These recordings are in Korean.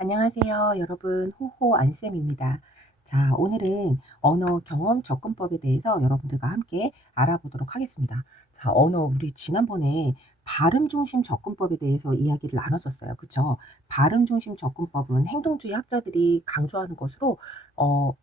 안녕하세요. 여러분, 호호 안쌤입니다. 자, 오늘은 언어 경험 접근법에 대해서 여러분들과 함께 알아보도록 하겠습니다. 자, 우리 지난번에 발음 중심 접근법에 대해서 이야기를 나눴었어요. 그쵸? 발음 중심 접근법은 행동주의 학자들이 강조하는 것으로,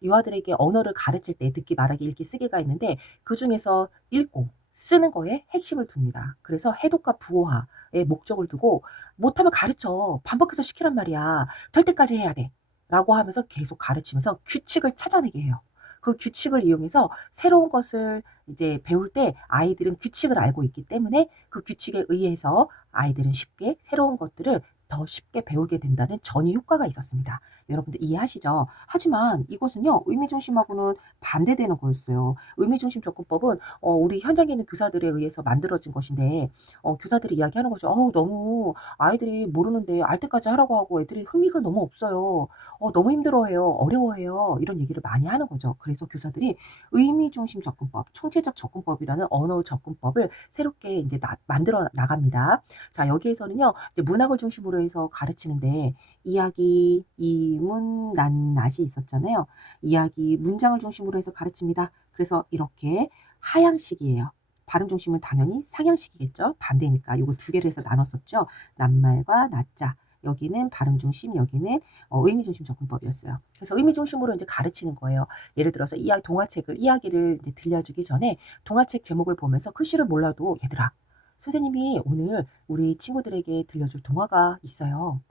유아들에게 언어를 가르칠 때 듣기, 말하기, 읽기, 쓰기가 있는데, 그 중에서 읽고, 쓰는 거에 핵심을 둡니다. 그래서 해독과 부호화의 목적을 두고 못하면 가르쳐. 반복해서 시키란 말이야. 될 때까지 해야 돼. 라고 하면서 계속 가르치면서 규칙을 찾아내게 해요. 그 규칙을 이용해서 새로운 것을 이제 배울 때 아이들은 규칙을 알고 있기 때문에 그 규칙에 의해서 아이들은 쉽게 새로운 것들을 더 쉽게 배우게 된다는 전이 효과가 있었습니다. 여러분들 이해하시죠? 하지만 이것은요, 의미중심하고는 반대되는 거였어요. 의미중심 접근법은 우리 현장에 있는 교사들에 의해서 만들어진 것인데, 교사들이 이야기하는 거죠. 너무 아이들이 모르는데 알 때까지 하라고 하고 애들이 흥미가 너무 없어요. 너무 힘들어해요. 어려워해요. 이런 얘기를 많이 하는 거죠. 그래서 교사들이 의미 중심 접근법, 총체적 접근법이라는 언어 접근법을 새롭게 이제 만들어 나갑니다. 자, 여기에서는요, 이제 문학을 중심으로 해서 가르치는데 이야기, 이문, 난, 낫이 있었잖아요. 이야기, 문장을 중심으로 해서 가르칩니다. 그래서 이렇게 하향식이에요. 발음 중심은 당연히 상향식이겠죠. 반대니까 요거 두 개를 해서 나눴었죠. 낱말과 낱자. 여기는 발음 중심, 여기는 의미 중심 접근법이었어요. 그래서 의미 중심으로 이제 가르치는 거예요. 예를 들어서 이야기를 이제 들려주기 전에 동화책 제목을 보면서 글씨를 몰라도 얘들아, 선생님이 오늘 우리 친구들에게 들려줄 동화가 있어요.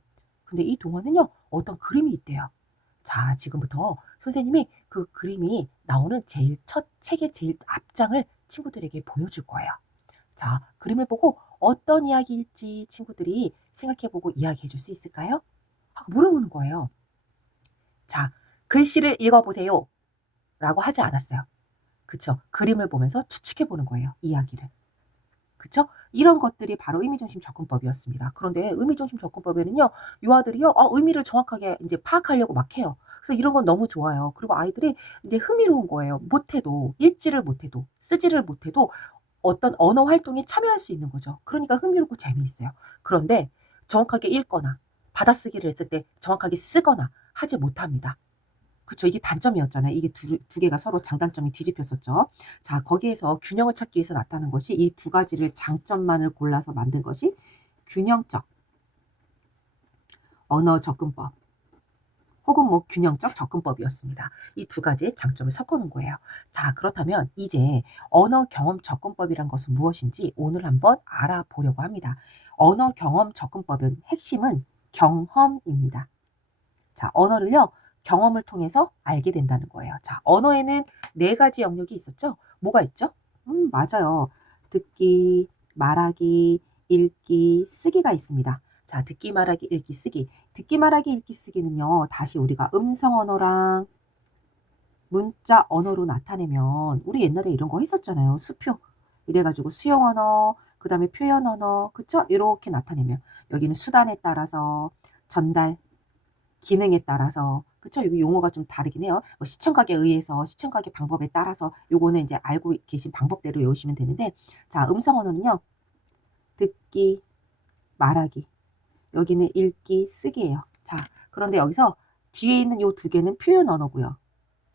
근데 이 동화는요, 어떤 그림이 있대요. 자, 지금부터 선생님이 그 그림이 나오는 첫 책의 제일 앞장을 친구들에게 보여줄 거예요. 자, 그림을 보고 어떤 이야기일지 친구들이 생각해보고 이야기해 줄 수 있을까요? 하고 물어보는 거예요. 자, 글씨를 읽어보세요. 라고 하지 않았어요. 그쵸? 그림을 보면서 추측해 보는 거예요. 이야기를. 그쵸? 이런 것들이 바로 의미중심 접근법이었습니다. 그런데 의미중심 접근법에는요, 유아들이요, 의미를 정확하게 이제 파악하려고 막 해요. 그래서 이런 건 너무 좋아요. 그리고 아이들이 이제 흥미로운 거예요. 못해도, 읽지를 못해도, 쓰지를 못해도 어떤 언어 활동에 참여할 수 있는 거죠. 그러니까 흥미롭고 재미있어요. 그런데 정확하게 읽거나 받아쓰기를 했을 때 정확하게 쓰거나 하지 못합니다. 그쵸. 이게 단점이었잖아요. 이게 두 개가 서로 장단점이 뒤집혔었죠. 자, 거기에서 균형을 찾기 위해서 나타난 것이 이 두 가지를 장점만을 골라서 만든 것이 균형적 언어 접근법 혹은 뭐 균형적 접근법이었습니다. 이 두 가지의 장점을 섞어 놓은 거예요. 자, 그렇다면 이제 언어 경험 접근법이란 것은 무엇인지 오늘 한번 알아보려고 합니다. 언어 경험 접근법은 핵심은 경험입니다. 자, 언어를요, 경험을 통해서 알게 된다는 거예요. 자, 언어에는 네 가지 영역이 있었죠? 뭐가 있죠? 맞아요. 듣기, 말하기, 읽기, 쓰기가 있습니다. 자, 듣기, 말하기, 읽기, 쓰기. 듣기, 말하기, 읽기, 쓰기는요, 다시 우리가 음성 언어랑 문자 언어로 나타내면, 우리 옛날에 이런 거 했었잖아요. 수표. 이래가지고 수용 언어, 그 다음에 표현 언어, 그쵸? 이렇게 나타내면, 여기는 수단에 따라서 전달, 기능에 따라서 그쵸? 여기 용어가 좀 다르긴 해요. 뭐 시청각에 의해서 시청각의 방법에 따라서 요거는 이제 알고 계신 방법대로 외우시면 되는데 자, 음성 언어는요. 듣기, 말하기. 여기는 읽기, 쓰기예요. 자, 그런데 여기서 뒤에 있는 요 두 개는 표현 언어고요.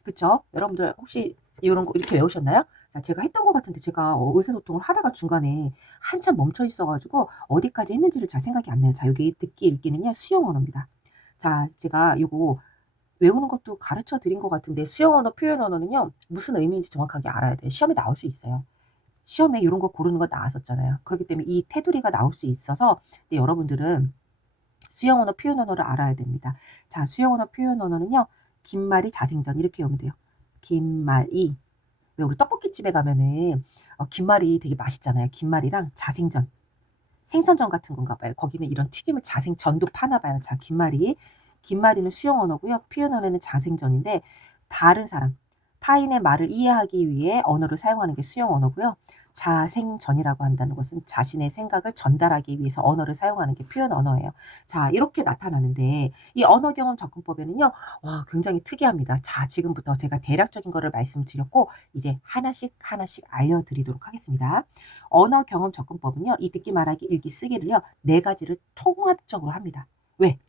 그쵸? 여러분들 혹시 이런 거 이렇게 외우셨나요? 자, 제가 했던 것 같은데 제가 의사소통을 하다가 중간에 한참 멈춰 있어가지고 어디까지 했는지를 잘 생각이 안 나요. 자, 여기 듣기, 읽기는요. 수용 언어입니다. 자, 제가 요거 외우는 것도 가르쳐 드린 것 같은데 수용 언어, 표현 언어는요. 무슨 의미인지 정확하게 알아야 돼요. 시험에 나올 수 있어요. 시험에 이런 거 고르는 거 나왔었잖아요. 그렇기 때문에 이 테두리가 나올 수 있어서 여러분들은 수용 언어, 표현 언어를 알아야 됩니다. 자, 수용 언어, 표현 언어는요. 김말이 자생전 이렇게 외우면 돼요. 김말이 왜 우리 떡볶이집에 가면은 김말이 되게 맛있잖아요. 김말이랑 자생전 생선전 같은 건가 봐요. 거기는 이런 튀김을 자생전도 파나 봐요. 자, 김말이는 수용 언어고요. 표현 언어는 자생전인데 다른 사람, 타인의 말을 이해하기 위해 언어를 사용하는 게 수용 언어고요. 자생전이라고 한다는 것은 자신의 생각을 전달하기 위해서 언어를 사용하는 게 표현 언어예요. 자, 이렇게 나타나는데 이 언어 경험 접근법에는요. 와, 굉장히 특이합니다. 자, 지금부터 제가 대략적인 거를 말씀드렸고 이제 하나씩 하나씩 알려드리도록 하겠습니다. 언어 경험 접근법은요. 이 듣기, 말하기, 읽기, 쓰기를요. 네 가지를 통합적으로 합니다. 왜?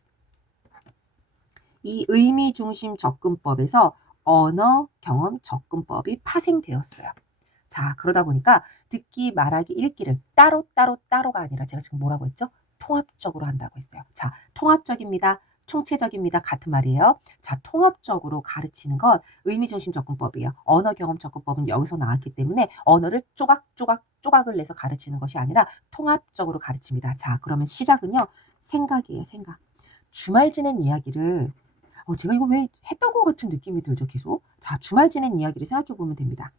이 의미 중심 접근법에서 언어 경험 접근법이 파생되었어요. 자, 그러다 보니까 듣기, 말하기, 읽기를 따로가 아니라 제가 지금 뭐라고 했죠? 통합적으로 한다고 했어요. 자, 통합적입니다. 총체적입니다. 같은 말이에요. 자, 통합적으로 가르치는 건 의미중심 접근법이에요. 언어 경험 접근법은 여기서 나왔기 때문에 언어를 조각을 내서 가르치는 것이 아니라 통합적으로 가르칩니다. 자, 그러면 시작은요. 생각이에요. 생각. 주말 지낸 이야기를 제가 이거 왜 했던 것 같은 느낌이 들죠, 계속. 자, 주말 지낸 이야기를 생각해 보면 됩니다.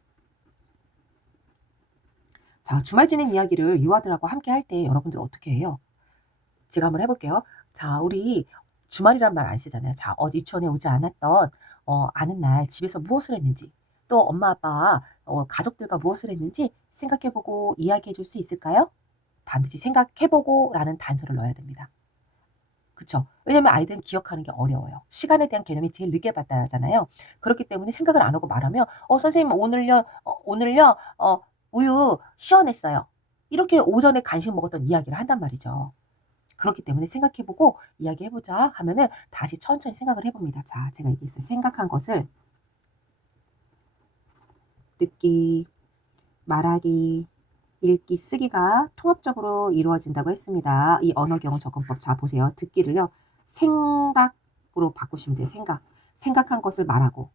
자, 주말 지낸 이야기를 유아들하고 함께 할 때 여러분들 어떻게 해요? 제가 한번 해볼게요. 자, 우리 주말이란 말 안 쓰잖아요. 자, 어디 유치원에 오지 않았던 아는 날 집에서 무엇을 했는지, 또 엄마 아빠 가족들과 무엇을 했는지 생각해보고 이야기해 줄 수 있을까요? 반드시 생각해보고 라는 단서를 넣어야 됩니다. 그쵸? 왜냐면 아이들은 기억하는 게 어려워요. 시간에 대한 개념이 제일 늦게 발달하잖아요. 그렇기 때문에 생각을 안 하고 말하면 선생님 오늘요 우유 시원했어요. 이렇게 오전에 간식 먹었던 이야기를 한단 말이죠. 그렇기 때문에 생각해보고 이야기해보자 하면은 다시 천천히 생각을 해봅니다. 자, 제가 얘기했어요. 생각한 것을 듣기, 말하기, 읽기, 쓰기가 통합적으로 이루어진다고 했습니다. 이 언어경험 접근법. 자, 보세요. 듣기를요. 생각으로 바꾸시면 돼요. 생각. 생각한 것을 말하고,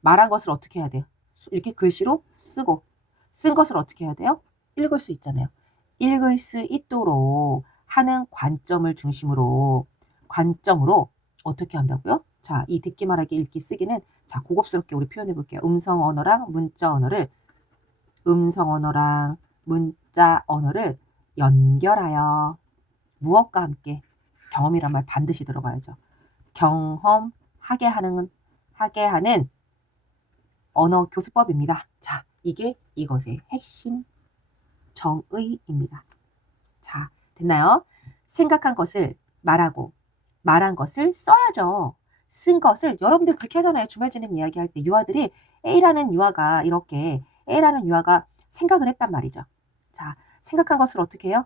말한 것을 어떻게 해야 돼요? 이렇게 글씨로 쓰고, 쓴 것을 어떻게 해야 돼요? 읽을 수 있잖아요. 읽을 수 있도록 하는 관점으로 어떻게 한다고요? 자, 이 듣기, 말하기, 읽기, 쓰기는 자, 고급스럽게 우리 표현해 볼게요. 음성 언어랑 문자 언어를 연결하여 무엇과 함께 경험이란 말 반드시 들어가야죠. 경험하게 하는 언어 교수법입니다. 자, 이게 이것의 핵심 정의입니다. 자, 됐나요? 생각한 것을 말하고 말한 것을 써야죠. 쓴 것을 여러분들 그렇게 하잖아요. 주말 지낸 이야기할 때 유아들이 A라는 유아가 생각을 했단 말이죠. 자, 생각한 것을 어떻게 해요?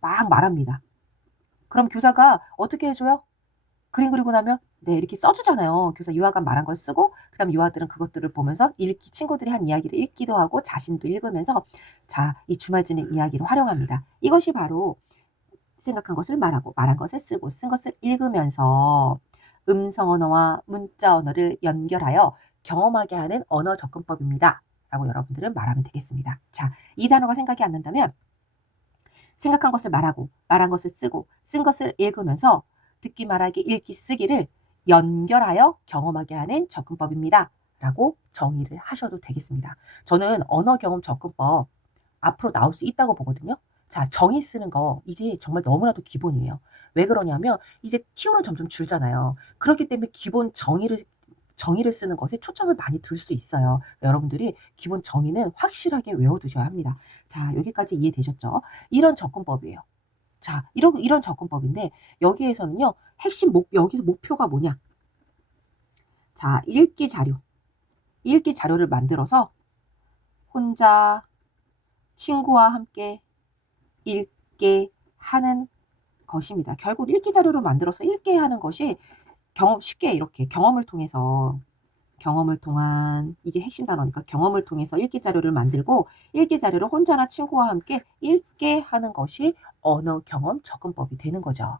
막 말합니다. 그럼 교사가 어떻게 해줘요? 그림 그리고 나면 네, 이렇게 써주잖아요. 교사 유아가 말한 걸 쓰고 그다음 유아들은 그것들을 보면서 친구들이 한 이야기를 읽기도 하고 자신도 읽으면서 자, 이 주말 지낸 이야기를 활용합니다. 이것이 바로 생각한 것을 말하고 말한 것을 쓰고 쓴 것을 읽으면서 음성 언어와 문자 언어를 연결하여 경험하게 하는 언어 접근법입니다. 라고 여러분들은 말하면 되겠습니다. 자, 이 단어가 생각이 안 난다면 생각한 것을 말하고 말한 것을 쓰고 쓴 것을 읽으면서 듣기, 말하기, 읽기, 쓰기를 연결하여 경험하게 하는 접근법입니다. 라고 정의를 하셔도 되겠습니다. 저는 언어 경험 접근법 앞으로 나올 수 있다고 보거든요. 자, 정의 쓰는 거 이제 정말 너무나도 기본이에요. 왜 그러냐면 이제 티오는 점점 줄잖아요. 그렇기 때문에 기본 정의를 쓰는 것에 초점을 많이 둘 수 있어요. 여러분들이 기본 정의는 확실하게 외워두셔야 합니다. 자, 여기까지 이해되셨죠? 이런 접근법이에요. 자, 이런 접근법인데 여기에서는요. 여기서 목표가 뭐냐? 자, 읽기 자료를 만들어서 혼자 친구와 함께 읽게 하는 것입니다. 결국 읽기 자료를 만들어서 읽게 하는 것이 쉽게 이렇게 경험을 통한 이게 핵심 단어니까 경험을 통해서 읽기 자료를 만들고 읽기 자료를 혼자나 친구와 함께 읽게 하는 것이 언어 경험 접근법이 되는 거죠.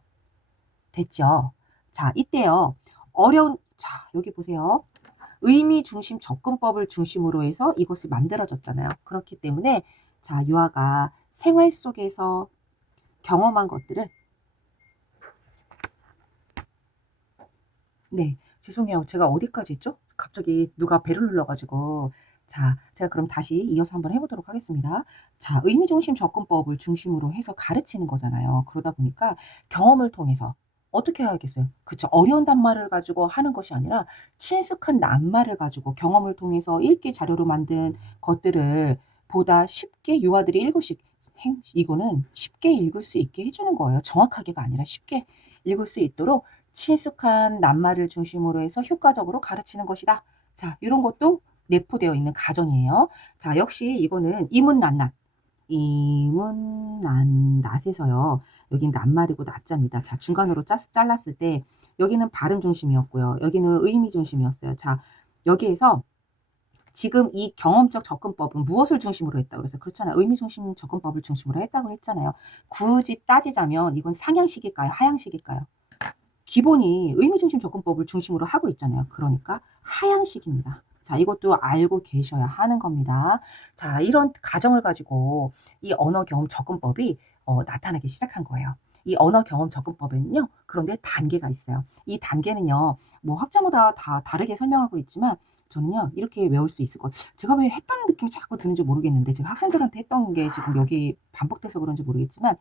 됐죠? 자, 이때요. 자, 여기 보세요. 의미 중심 접근법을 중심으로 해서 이것이 만들어졌잖아요. 그렇기 때문에 자, 유아가 생활 속에서 경험한 것들을 네, 죄송해요. 제가 어디까지 했죠? 갑자기 누가 배를 눌러가지고. 자, 제가 그럼 다시 이어서 한번 해보도록 하겠습니다. 자, 의미중심 접근법을 중심으로 해서 가르치는 거잖아요. 그러다 보니까 경험을 통해서 어떻게 해야겠어요? 그쵸? 어려운 단말을 가지고 하는 것이 아니라 친숙한 낱말을 가지고 경험을 통해서 읽기 자료로 만든 것들을 보다 쉽게 유아들이 이거는 쉽게 읽을 수 있게 해주는 거예요. 정확하게가 아니라 쉽게 읽을 수 있도록 친숙한 낱말을 중심으로 해서 효과적으로 가르치는 것이다. 자, 이런 것도 내포되어 있는 가정이에요. 자, 역시 이거는 이문난낱. 이문난 낫에서요. 여긴 낱말이고 낮자입니다. 자, 중간으로 잘랐을 때 여기는 발음 중심이었고요. 여기는 의미 중심이었어요. 자, 여기에서 지금 이 경험적 접근법은 무엇을 중심으로 했다고 그래서 그렇잖아요. 의미 중심 접근법을 중심으로 했다고 했잖아요. 굳이 따지자면 이건 상향식일까요? 하향식일까요? 기본이 의미 중심 접근법을 중심으로 하고 있잖아요. 그러니까 하향식입니다. 자, 이것도 알고 계셔야 하는 겁니다. 자, 이런 가정을 가지고 이 언어 경험 접근법이 나타나기 시작한 거예요. 이 언어 경험 접근법에는요, 그런데 단계가 있어요. 이 단계는요, 뭐 학자마다 다 다르게 설명하고 있지만, 저는요, 이렇게 외울 수 있을 것 같아요. 제가 왜 했던 느낌이 자꾸 드는지 모르겠는데, 제가 학생들한테 했던 게 지금 여기 반복돼서 그런지 모르겠지만,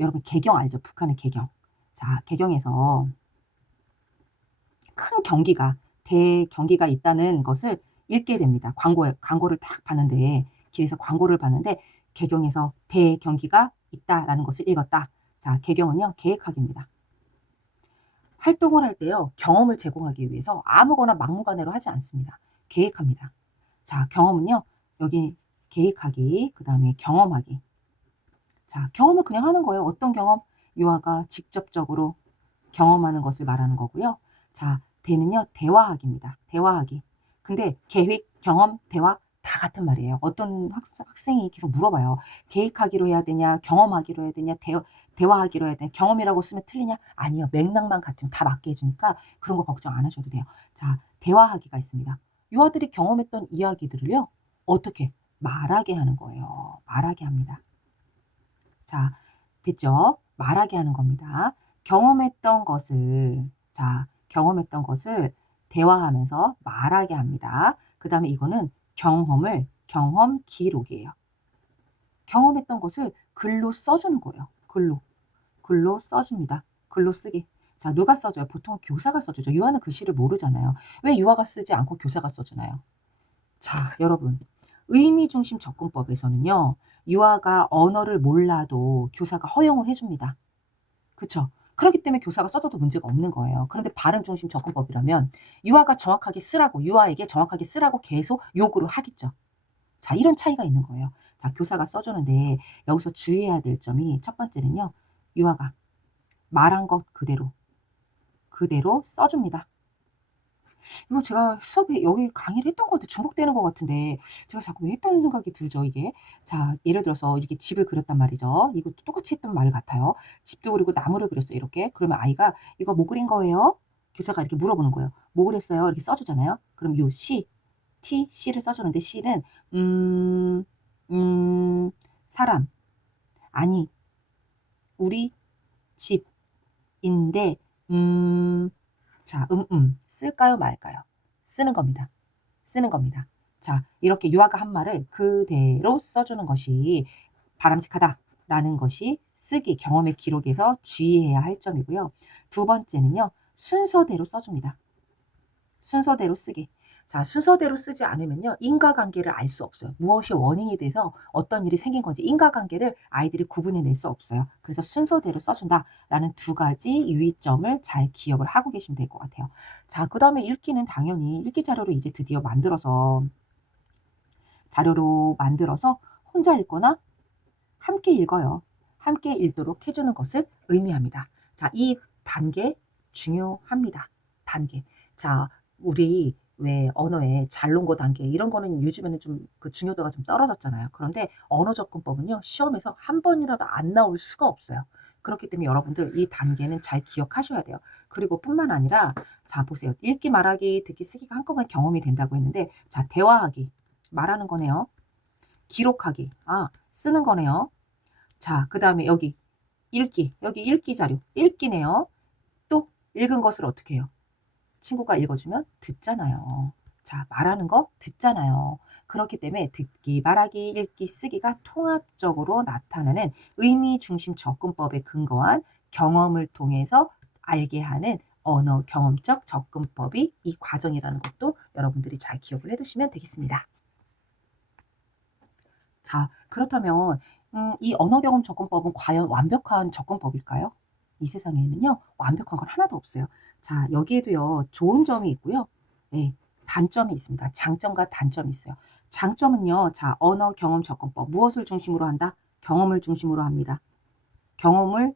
여러분, 개경 알죠? 북한의 개경. 자, 개경에서 큰 경기가 대경기가 있다는 것을 읽게 됩니다. 광고를 딱 봤는데 길에서 광고를 봤는데 개경에서 대경기가 있다라는 것을 읽었다. 자, 개경은요 계획학입니다. 활동을 할 때요 경험을 제공하기 위해서 아무거나 막무가내로 하지 않습니다. 계획합니다. 자, 경험은요 여기 계획하기, 그 다음에 경험하기. 자, 경험을 그냥 하는 거예요. 어떤 경험? 유아가 직접적으로 경험하는 것을 말하는 거고요. 자, 대는요, 대화하기입니다. 대화하기. 근데 계획, 경험, 대화 다 같은 말이에요. 어떤 학생이 계속 물어봐요. 계획하기로 해야 되냐, 경험하기로 해야 되냐, 대화하기로 해야 되냐, 경험이라고 쓰면 틀리냐? 아니요. 맥락만 같으면 다 맞게 해주니까 그런 거 걱정 안 하셔도 돼요. 자, 대화하기가 있습니다. 유아들이 경험했던 이야기들을요, 어떻게? 말하게 하는 거예요. 말하게 합니다. 자, 됐죠? 말하게 하는 겁니다. 경험했던 것을, 자, 경험했던 것을 대화하면서 말하게 합니다. 그 다음에 이거는 경험 기록이에요. 경험했던 것을 글로 써주는 거예요. 글로 써줍니다. 글로 쓰기. 자, 누가 써줘요? 보통 교사가 써주죠. 유아는 글씨를 모르잖아요. 왜 유아가 쓰지 않고 교사가 써주나요? 자, 여러분. 의미중심 접근법에서는요. 유아가 언어를 몰라도 교사가 허용을 해줍니다. 그쵸? 그렇기 때문에 교사가 써줘도 문제가 없는 거예요. 그런데 발음중심 접근법이라면 유아가 정확하게 쓰라고, 유아에게 정확하게 쓰라고 계속 요구를 하겠죠. 자, 이런 차이가 있는 거예요. 자, 교사가 써주는데 여기서 주의해야 될 점이 첫 번째는요. 유아가 말한 것 그대로 써줍니다. 이거 제가 수업에 여기 강의를 했던 것 같아요. 중복되는 것 같은데 제가 자꾸 왜 했다는 생각이 들죠, 이게. 자, 예를 들어서 이렇게 집을 그렸단 말이죠. 이것도 똑같이 했던 말 같아요. 집도 그리고 나무를 그렸어요, 이렇게. 그러면 아이가 이거 뭐 그린 거예요? 교사가 이렇게 물어보는 거예요. 뭐 그랬어요? 이렇게 써주잖아요. 그럼 요 C를 써주는데 C는 사람, 아니, 우리, 집인데, 자, 쓸까요, 말까요? 쓰는 겁니다. 쓰는 겁니다. 자, 이렇게 유아가 한 말을 그대로 써주는 것이 바람직하다라는 것이 쓰기, 경험의 기록에서 주의해야 할 점이고요. 두 번째는요, 순서대로 써줍니다. 순서대로 쓰기. 자, 순서대로 쓰지 않으면요, 인과관계를 알 수 없어요. 무엇이 원인이 돼서 어떤 일이 생긴 건지 인과관계를 아이들이 구분해낼 수 없어요. 그래서 순서대로 써준다라는 두 가지 유의점을 잘 기억을 하고 계시면 될 것 같아요. 자, 그 다음에 읽기는 당연히 읽기 자료를 이제 드디어 만들어서 혼자 읽거나 함께 읽어요. 함께 읽도록 해주는 것을 의미합니다. 자, 이 단계 중요합니다. 단계. 자, 우리 왜 언어의 잘론고 단계 이런 거는 요즘에는 좀 그 중요도가 좀 떨어졌잖아요. 그런데 언어 접근법은요, 시험에서 한 번이라도 안 나올 수가 없어요. 그렇기 때문에 여러분들 이 단계는 잘 기억하셔야 돼요. 그리고 뿐만 아니라, 자, 보세요. 읽기, 말하기, 듣기, 쓰기가 한꺼번에 경험이 된다고 했는데, 자, 대화하기, 말하는 거네요. 기록하기, 쓰는 거네요. 자, 그 다음에 여기 읽기 자료, 읽기네요. 또 읽은 것을 어떻게 해요? 친구가 읽어주면 듣잖아요. 자, 말하는 거 듣잖아요. 그렇기 때문에 듣기, 말하기, 읽기, 쓰기가 통합적으로 나타나는 의미 중심 접근법에 근거한 경험을 통해서 알게 하는 언어 경험적 접근법이 이 과정이라는 것도 여러분들이 잘 기억을 해두시면 되겠습니다. 자, 그렇다면 이 언어 경험 접근법은 과연 완벽한 접근법일까요? 이 세상에는요, 완벽한 건 하나도 없어요. 자, 여기에도요, 좋은 점이 있고요. 네, 단점이 있습니다. 장점과 단점이 있어요. 장점은요, 자, 언어 경험 접근법. 무엇을 중심으로 한다? 경험을 중심으로 합니다. 경험을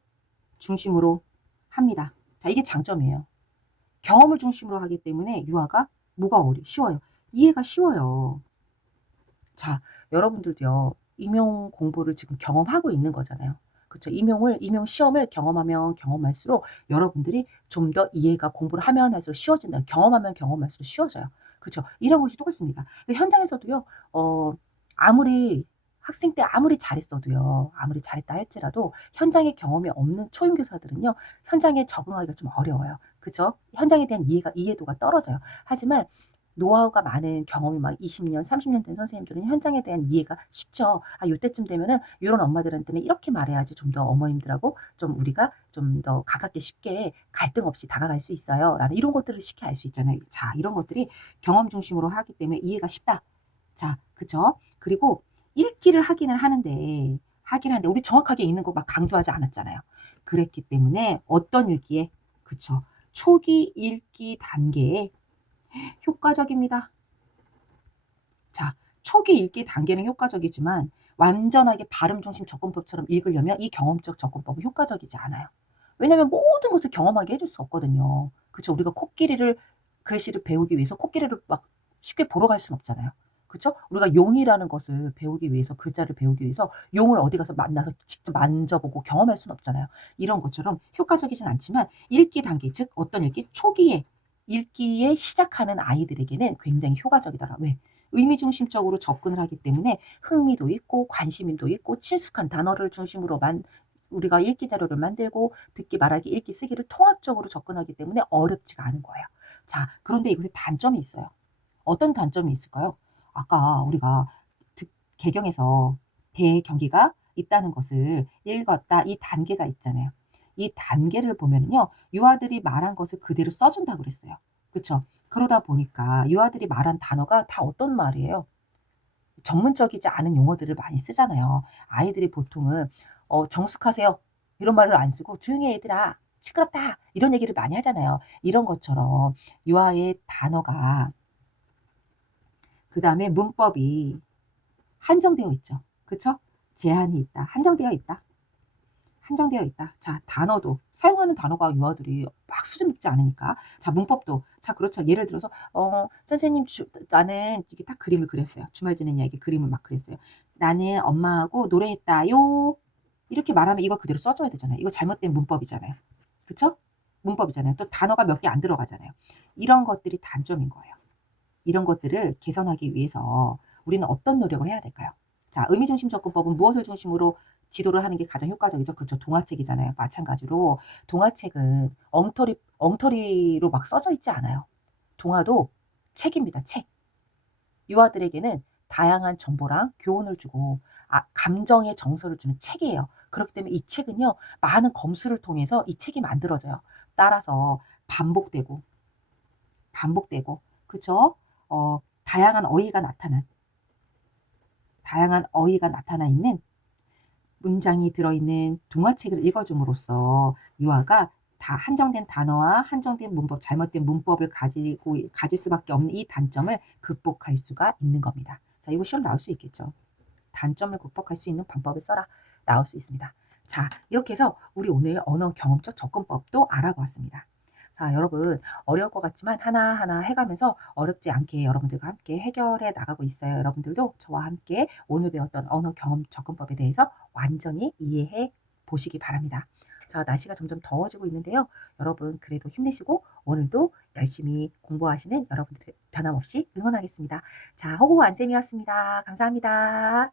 중심으로 합니다. 자, 이게 장점이에요. 경험을 중심으로 하기 때문에 유아가 뭐가 쉬워요. 이해가 쉬워요. 자, 여러분들도요, 임용 공부를 지금 경험하고 있는 거잖아요. 그쵸? 임용 시험을 경험하면 경험할수록 여러분들이 좀 더 이해가 공부를 하면 할수록 쉬워진다. 경험하면 경험할수록 쉬워져요. 그쵸? 이런 것이 똑같습니다. 현장에서도요, 아무리 학생 때 아무리 잘했어도요, 아무리 잘했다 할지라도 현장에 경험이 없는 초임교사들은요, 현장에 적응하기가 좀 어려워요. 그쵸? 현장에 대한 이해도가 떨어져요. 하지만 노하우가 많은 경험이 막 20년, 30년 된 선생님들은 현장에 대한 이해가 쉽죠. 아, 요때쯤 되면은 요런 엄마들한테는 이렇게 말해야지 좀 더 어머님들하고 좀 우리가 좀 더 가깝게 쉽게 갈등 없이 다가갈 수 있어요. 라는 이런 것들을 쉽게 알 수 있잖아요. 자, 이런 것들이 경험 중심으로 하기 때문에 이해가 쉽다. 자, 그쵸? 그리고 읽기를 하기는 하는데 우리 정확하게 읽는 거 막 강조하지 않았잖아요. 그랬기 때문에 어떤 읽기에, 그쵸? 초기 읽기 단계에 효과적입니다. 자, 초기 읽기 단계는 효과적이지만 완전하게 발음 중심 접근법처럼 읽으려면 이 경험적 접근법은 효과적이지 않아요. 왜냐면 모든 것을 경험하게 해줄 수 없거든요. 그쵸? 우리가 글씨를 배우기 위해서 코끼리를 막 쉽게 보러 갈 수는 없잖아요. 그쵸? 우리가 용이라는 것을 배우기 위해서, 글자를 배우기 위해서 용을 어디 가서 만나서 직접 만져보고 경험할 수는 없잖아요. 이런 것처럼 효과적이진 않지만 읽기 단계, 즉 어떤 초기에 읽기에 시작하는 아이들에게는 굉장히 효과적이더라. 왜? 의미중심적으로 접근을 하기 때문에 흥미도 있고 관심도 있고 친숙한 단어를 중심으로 우리가 읽기 자료를 만들고 듣기, 말하기, 읽기, 쓰기를 통합적으로 접근하기 때문에 어렵지가 않은 거예요. 자, 그런데 이것에 단점이 있어요. 어떤 단점이 있을까요? 아까 우리가 개경에서 대경기가 있다는 것을 읽었다. 이 단계가 있잖아요. 이 단계를 보면요. 유아들이 말한 것을 그대로 써준다 그랬어요. 그쵸? 그러다 보니까 유아들이 말한 단어가 다 어떤 말이에요? 전문적이지 않은 용어들을 많이 쓰잖아요. 아이들이 보통은 정숙하세요. 이런 말을 안 쓰고 조용히 해 얘들아. 시끄럽다. 이런 얘기를 많이 하잖아요. 이런 것처럼 유아의 단어가 그다음에 문법이 한정되어 있죠. 그쵸? 제한이 있다. 한정되어 있다. 한정되어 있다. 자, 단어도 사용하는 단어가 유아들이 막 수준 높지 않으니까. 자, 문법도 자, 그렇죠. 예를 들어서 선생님 나는 이게 딱 그림을 그렸어요. 주말 지낸 이야기 그림을 막 그렸어요. 나는 엄마하고 노래했다요. 이렇게 말하면 이걸 그대로 써줘야 되잖아요. 이거 잘못된 문법이잖아요. 그쵸? 문법이잖아요. 또 단어가 몇 개 안 들어가잖아요. 이런 것들이 단점인 거예요. 이런 것들을 개선하기 위해서 우리는 어떤 노력을 해야 될까요? 자, 의미중심 접근법은 무엇을 중심으로 지도를 하는 게 가장 효과적이죠? 그렇죠. 동화책이잖아요. 마찬가지로 동화책은 엉터리로 막 써져 있지 않아요. 동화도 책입니다. 책. 유아들에게는 다양한 정보랑 교훈을 주고 감정의 정서를 주는 책이에요. 그렇기 때문에 이 책은요. 많은 검수를 통해서 이 책이 만들어져요. 따라서 반복되고 그쵸? 다양한 어휘가 나타나 있는 문장이 들어있는 동화책을 읽어줌으로써 유아가 다 한정된 단어와 한정된 문법, 잘못된 문법을 가질 수밖에 없는 이 단점을 극복할 수가 있는 겁니다. 자, 이거 시험 나올 수 있겠죠. 단점을 극복할 수 있는 방법을 써라. 나올 수 있습니다. 자, 이렇게 해서 우리 오늘 언어 경험적 접근법도 알아보았습니다. 자, 여러분 어려울 것 같지만 하나하나 해가면서 어렵지 않게 여러분들과 함께 해결해 나가고 있어요. 여러분들도 저와 함께 오늘 배웠던 언어 경험 접근법에 대해서 완전히 이해해 보시기 바랍니다. 자, 날씨가 점점 더워지고 있는데요. 여러분 그래도 힘내시고 오늘도 열심히 공부하시는 여러분들 변함없이 응원하겠습니다. 자, 호호 안쌤이었습니다. 감사합니다.